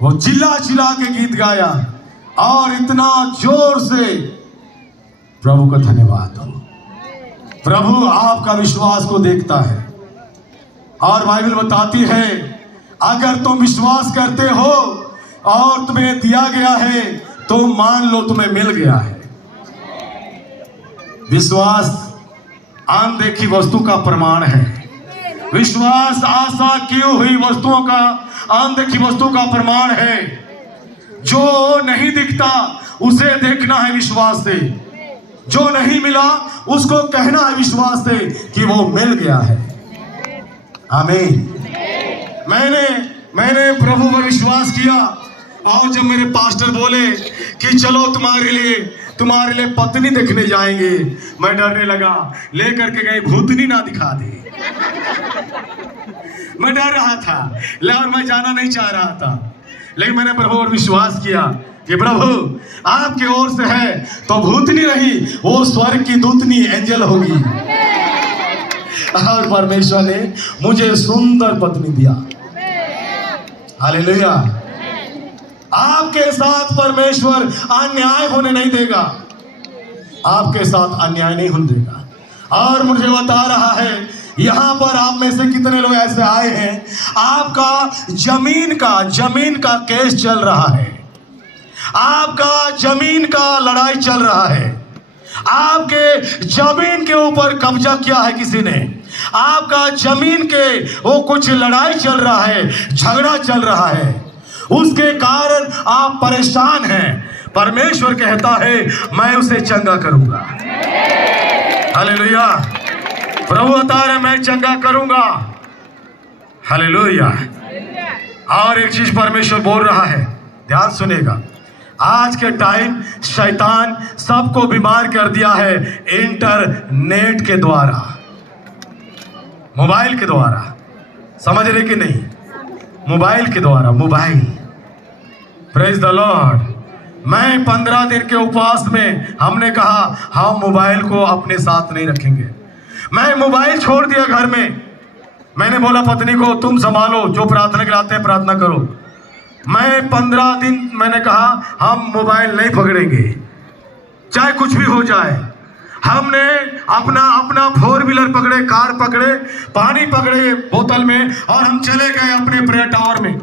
वो चिल्ला चिल्ला के गीत गाया और इतना जोर से, प्रभु का धन्यवाद हो। प्रभु आपका विश्वास को देखता है और बाइबल बताती है अगर तुम विश्वास करते हो और तुम्हें दिया गया है तो मान लो तुम्हें मिल गया है। विश्वास अनदेखी वस्तु का प्रमाण है। विश्वास आशा की हुई वस्तुओं का, अनदेखी वस्तु का प्रमाण है। जो नहीं दिखता उसे देखना है विश्वास से, जो नहीं मिला उसको कहना है विश्वास से कि वो मिल गया है। आमीन। मैंने प्रभु पर विश्वास किया और जब मेरे पास्टर बोले कि चलो तुम्हारे लिए पत्नी देखने जाएंगे, मैं डरने लगा, लेकर के गई भूतनी ना दिखा दे। मैं डर रहा था और मैं जाना नहीं चाह रहा था, लेकिन मैंने प्रभु पर विश्वास किया कि प्रभु आपके ओर से है तो भूतनी नहीं, वो स्वर्ग की दूतनी एंजल होगी। और परमेश्वर ने मुझे सुंदर पत्नी दिया। हालेलुया। आपके साथ परमेश्वर अन्याय होने नहीं देगा, आपके साथ अन्याय नहीं होने देगा। और मुझे बता रहा है यहां पर आप में से कितने लोग ऐसे आए हैं आपका जमीन का केस चल रहा है, आपका जमीन का लड़ाई चल रहा है, आपके जमीन के ऊपर कब्जा किया है किसी ने, आपका जमीन के वो कुछ लड़ाई चल रहा है, झगड़ा चल रहा है, उसके कारण आप परेशान हैं। परमेश्वर कहता है मैं उसे चंगा करूंगा। हालेलुया। प्रभु बता रहे मैं चंगा करूंगा। हालेलुया। और एक चीज परमेश्वर बोल रहा है, ध्यान सुनेगा। आज के टाइम शैतान सबको बीमार कर दिया है इंटरनेट के द्वारा, मोबाइल के द्वारा। समझ रहे कि नहीं? मोबाइल के द्वारा, मोबाइल। Praise the Lord. मैं 15 दिन के उपवास में हमने कहा हम मोबाइल को अपने साथ नहीं रखेंगे। मैं मोबाइल छोड़ दिया घर में। मैंने बोला पत्नी को तुम संभालो, जो प्रार्थना कराते हैं प्रार्थना करो। मैं 15 दिन मैंने कहा हम मोबाइल नहीं पकड़ेंगे, चाहे कुछ भी हो जाए। हमने अपना 4 व्हीलर पकड़े, कार पकड़े, पानी पकड़े बोतल में और हम चले गए अपने प्रेयर टावर में।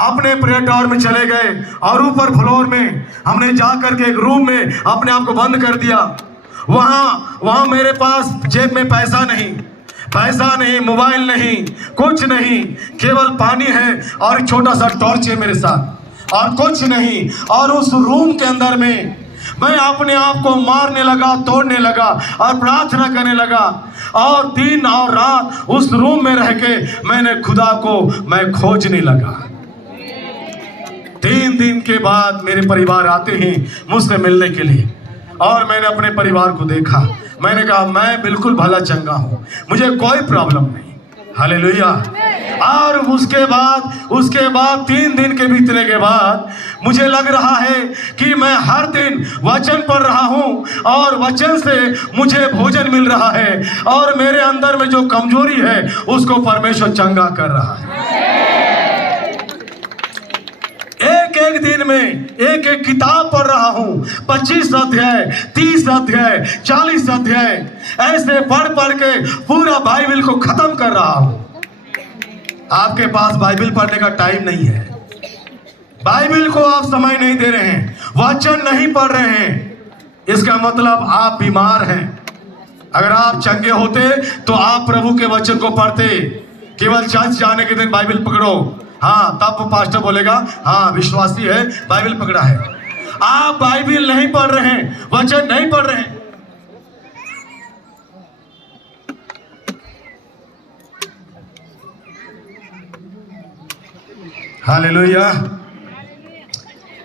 अपने प्रेयर टावर में चले गए और ऊपर फ्लोर में हमने जाकर के एक रूम में अपने आप को बंद कर दिया। वहां मेरे पास जेब में पैसा नहीं, मोबाइल नहीं, कुछ नहीं, केवल पानी है और एक छोटा सा टॉर्च है मेरे साथ और कुछ नहीं। और उस रूम के अंदर में मैं अपने आप को मारने लगा, तोड़ने लगा और प्रार्थना करने लगा। और दिन और रात उस रूम में रह के मैंने खुदा को मैं खोजने लगा। 3 दिन के बाद मेरे परिवार आते हैं मुझसे मिलने के लिए और मैंने अपने परिवार को देखा। मैंने कहा मैं बिल्कुल भला चंगा हूं, मुझे कोई प्रॉब्लम नहीं। हालेलुया। और उसके बाद 3 दिन के बीतने के बाद मुझे लग रहा है कि मैं हर दिन वचन पढ़ रहा हूं और वचन से मुझे भोजन मिल रहा है और मेरे अंदर में जो कमजोरी है उसको परमेश्वर चंगा कर रहा है। एक दिन में एक किताब पढ़ रहा हूं, 25 अध्याय, 30 अध्याय, 40 अध्याय, ऐसे पढ़ के पूरा बाइबल को खत्म कर रहा हूं। आपके पास बाइबल पढ़ने का टाइम नहीं है, बाइबल को आप समय नहीं दे रहे हैं, वचन नहीं पढ़ रहे हैं, इसका मतलब आप बीमार हैं। अगर आप चंगे होते तो आप प्रभु के वचन को पढ़ते। केवल चर्च जाने के दिन बाइबल पकड़ो, हाँ तब पास्टर बोलेगा हाँ विश्वासी है, बाइबल पकड़ा है। आप बाइबल नहीं पढ़ रहे हैं, वचन नहीं पढ़ रहे हैं। हालेलुया।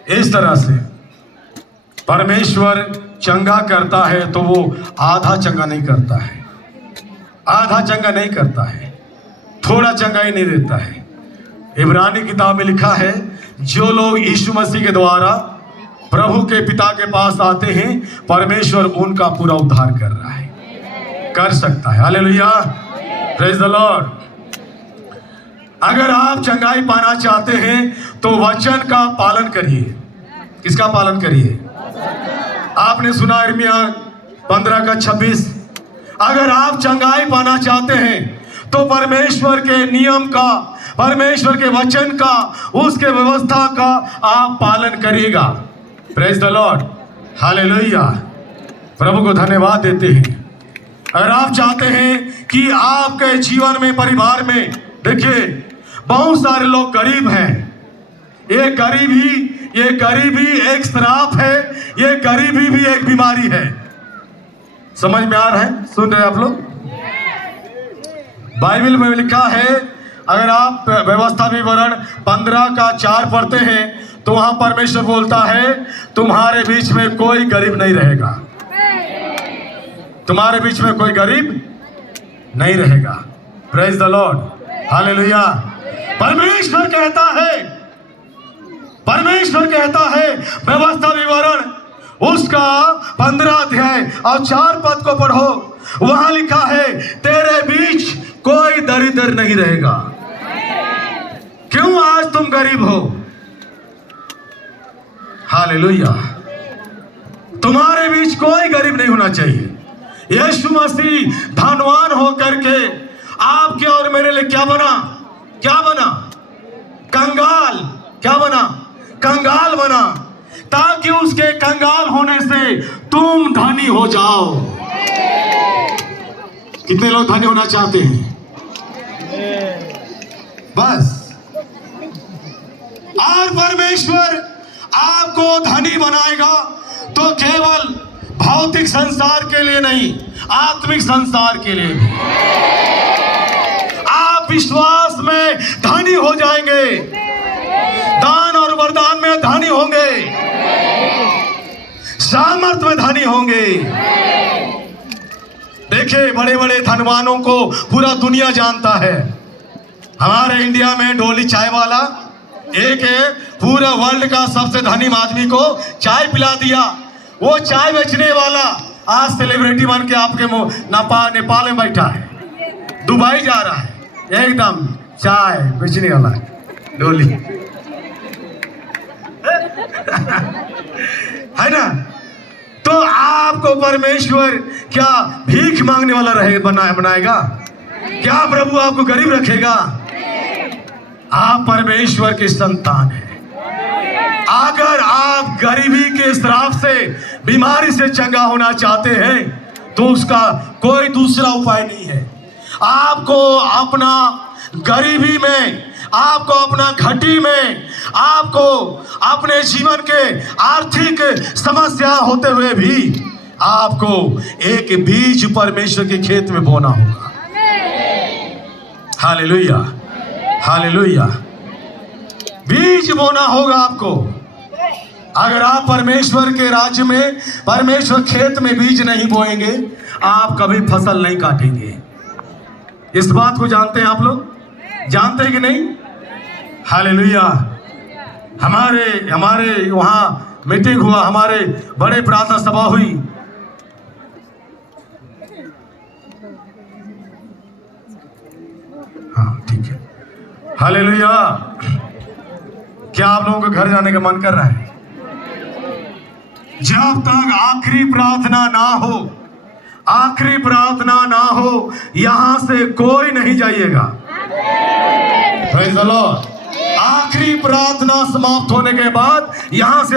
इस तरह से परमेश्वर चंगा करता है तो वो आधा चंगा नहीं करता है, आधा चंगा नहीं करता है, थोड़ा चंगा ही नहीं देता है। इब्रानी किताब में लिखा है जो लोग यीशु मसीह के द्वारा प्रभु के पिता के पास आते हैं परमेश्वर उनका पूरा उद्धार कर रहा है, कर सकता है। हालेलुया। Praise the Lord. अगर आप चंगाई पाना चाहते हैं तो वचन का पालन करिए। किसका पालन करिए? आपने सुना यिर्मयाह 15:26, अगर आप चंगाई पाना चाहते हैं तो परमेश्वर के नियम का, परमेश्वर के वचन का, उसके व्यवस्था का आप पालन करिएगा। Praise the Lord, hallelujah. प्रभु को धन्यवाद देते हैं। अगर आप चाहते हैं कि आपके जीवन में, परिवार में, देखिए बहुत सारे लोग गरीब हैं। ये गरीबी एक श्राप है, ये गरीबी भी एक बीमारी है। समझ में आ रहा है? सुन रहे हैं आप लोग? बाइबल में लिखा है, अगर आप व्यवस्था विवरण 15:4 पढ़ते हैं तो वहां परमेश्वर बोलता है, तुम्हारे बीच में कोई गरीब नहीं रहेगा। तुम्हारे बीच में कोई गरीब नहीं रहेगा। Praise the Lord, hallelujah. परमेश्वर कहता है व्यवस्था विवरण उसका 15 अध्याय और 4 पद को पढ़ो, वहां लिखा है, तेरे बीच कोई दरिद्र नहीं रहेगा। क्यों आज तुम गरीब हो? हालेलुया। तुम्हारे बीच कोई गरीब नहीं होना चाहिए। यीशु मसीह धनवान होकर के आपके और मेरे लिए क्या बना? कंगाल। क्या बना? कंगाल बना, ताकि उसके कंगाल होने से तुम धनी हो जाओ। कितने लोग धनी होना चाहते हैं? बस। और परमेश्वर आपको धनी बनाएगा तो केवल भौतिक संसार के लिए नहीं, आत्मिक संसार के लिए भी। आप विश्वास में धनी हो जाएंगे, दान और वरदान में धनी होंगे, सामर्थ में धनी होंगे। देखिए बड़े बड़े धनवानों को पूरा दुनिया जानता है। हमारे इंडिया में डोली चाय वाला एक है, पूरा वर्ल्ड का सबसे धनी आदमी को चाय पिला दिया। वो चाय बेचने वाला आज सेलिब्रिटी बन के आपके नेपाल में बैठा है, दुबई जा रहा है, एकदम चाय बेचने वाला डोली है ना। तो आपको परमेश्वर क्या भीख मांगने वाला बनाएगा? क्या प्रभु आपको गरीब रखेगा? आप परमेश्वर के संतान हैं। अगर आप गरीबी के श्राप से, बीमारी से चंगा होना चाहते हैं तो उसका कोई दूसरा उपाय नहीं है। आपको अपना गरीबी में, आपको अपना घटी में, आपको अपने जीवन के आर्थिक समस्या होते हुए भी आपको एक बीज परमेश्वर के खेत में बोना होगा। Hallelujah, hallelujah. बीज बोना होगा आपको। अगर आप परमेश्वर के राज्य में, परमेश्वर खेत में बीज नहीं बोएंगे, आप कभी फसल नहीं काटेंगे। इस बात को जानते हैं आप लोग? जानते हैं कि नहीं? हालेलुया। हमारे वहाँ मीटिंग हुआ, हमारे बड़े प्रार्थना सभा हुई। हाँ ठीक है, हालेलुया। क्या आप लोगों को घर जाने का मन कर रहा है? जब तक आखिरी प्रार्थना ना हो, यहां से कोई नहीं जाइएगा। Praise the Lord. आखिरी प्रार्थना समाप्त होने के बाद यहां से